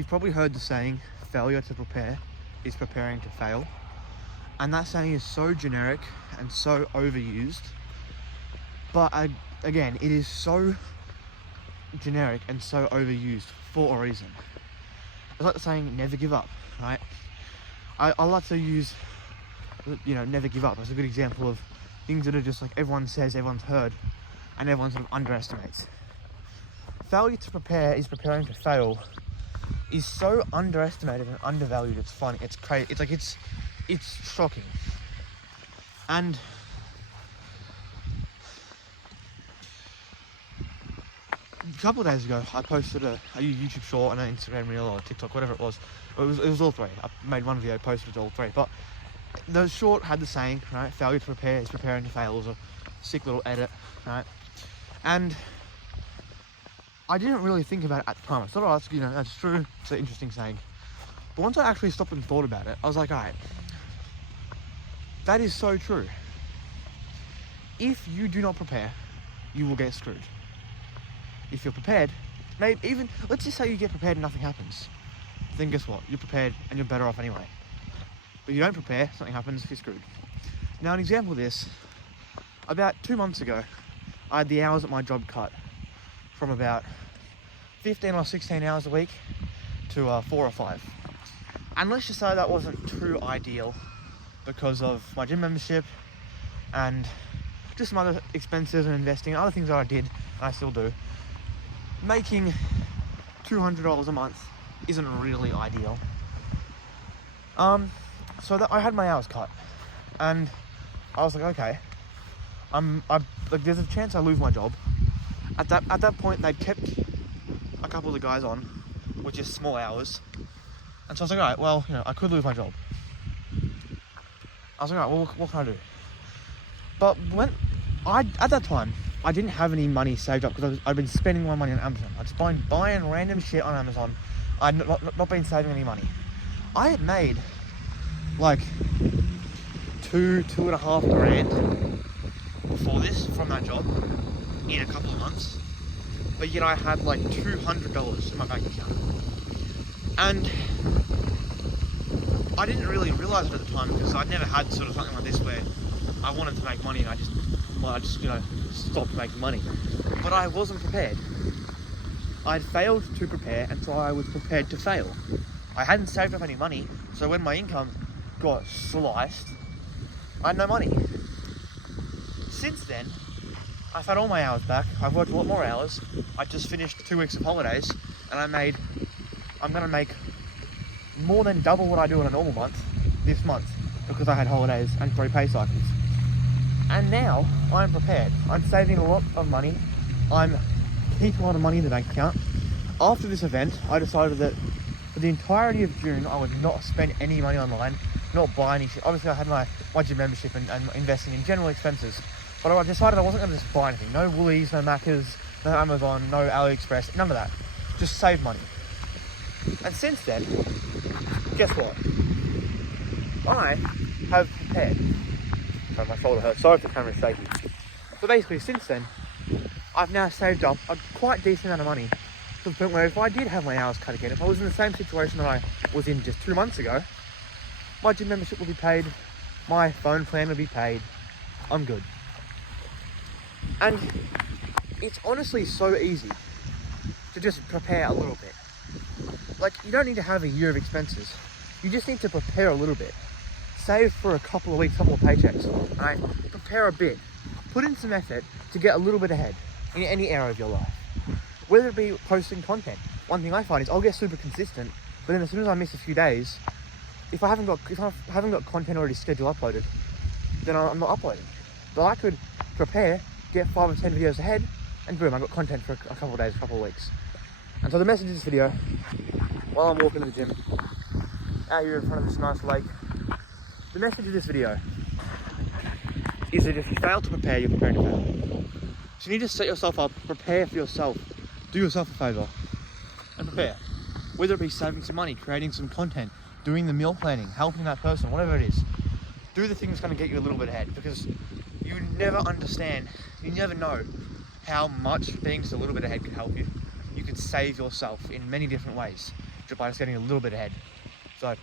You've probably heard the saying, failure to prepare is preparing to fail. And that saying is so generic and so overused. But again, it is so generic and so overused for a reason. It's like the saying, never give up, right? I like to use, never give up as a good example of things that are just like everyone says, everyone's heard, and everyone sort of underestimates. Failure to prepare is preparing to fail is so underestimated and undervalued. It's funny. It's crazy. It's shocking. And a couple of days ago, I posted a YouTube short and an Instagram reel or TikTok, whatever it was. It was all three. I made one video, posted all three. But the short had the saying, right? Failure to prepare is preparing to fail. It was a sick little edit, right? And I didn't really think about it at the time. I thought, oh, that's true. It's an interesting saying. But once I actually stopped and thought about it, I was like, all right, that is so true. If you do not prepare, you will get screwed. If you're prepared, let's just say you get prepared and nothing happens. Then guess what? You're prepared and you're better off anyway. But you don't prepare, something happens, you're screwed. Now, an example of this, about 2 months ago, I had the hours at my job cut from about 15 or 16 hours a week to 4 or 5. And let's just say that wasn't too ideal because of my gym membership and just some other expenses and investing, other things that I did and I still do. Making $200 a month isn't really ideal. So that I had my hours cut, and I was like, okay, there's a chance I lose my job. At that point, they'd kept a couple of the guys on, which is small hours, and so I was like, all right, well, I could lose my job. I was like, all right, well, what can I do? But at that time, I didn't have any money saved up because I'd been spending my money on Amazon. I'd just buying random shit on Amazon. I'd not been saving any money. I had made like $2.5 grand before this from that job in a couple of months, but yet I had like $200 in my bank account, and I didn't really realize it at the time because I'd never had sort of something like this where I wanted to make money and I just stopped making money. But I wasn't prepared. I'd failed to prepare, and so I was prepared to fail. I hadn't saved up any money, so when my income got sliced, I had no money. Since then, I've had all my hours back. I've worked a lot more hours. I just finished 2 weeks of holidays, and I'm gonna make more than double what I do in a normal month this month because I had holidays and 3 pay cycles. And now I'm prepared. I'm saving a lot of money. I'm keeping a lot of money in the bank account. After this event, I decided that for the entirety of June, I would not spend any money online, not buy any shit. Obviously, I had my gym membership and investing in general expenses. But I decided I wasn't going to just buy anything. No Woolies, no Maccas, no Amazon, no AliExpress, none of that. Just save money. And since then, guess what? I have prepared. Sorry, my shoulder hurts. Sorry if the camera's shaky. But basically, since then, I've now saved up a quite decent amount of money to the point where if I did have my hours cut again, if I was in the same situation that I was in just 2 months ago, my gym membership would be paid, my phone plan would be paid, I'm good. And it's honestly so easy to just prepare a little bit. Like, you don't need to have a year of expenses. You just need to prepare a little bit. Save for a couple of weeks, couple of paychecks, right? Prepare a bit. Put in some effort to get a little bit ahead in any area of your life. Whether it be posting content. One thing I find is I'll get super consistent, but then as soon as I miss a few days, if I haven't got content already scheduled uploaded, then I'm not uploading. But I could prepare, get 5 or 10 videos ahead, and boom, I've got content for a couple of days, a couple of weeks. And so the message of this video, while I'm walking to the gym, out here in front of this nice lake, the message of this video is that if you fail to prepare, you're preparing to fail. So you need to set yourself up, prepare for yourself, do yourself a favour, and prepare. Whether it be saving some money, creating some content, doing the meal planning, helping that person, whatever it is. Do the thing that's going to get you a little bit ahead, because you never understand, you never know how much being just a little bit ahead could help you. You could save yourself in many different ways. by just getting a little bit ahead. So,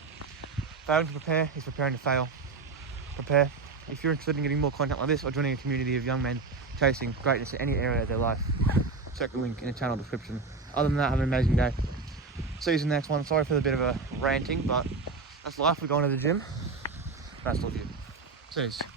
failing to prepare is preparing to fail. Prepare. If you're interested in getting more content like this or joining a community of young men chasing greatness in any area of their life, check the link in the channel description. Other than that, have an amazing day. See you in the next one. Sorry for the bit of a ranting, but that's life. We're going to the gym. Best of you. Cheers.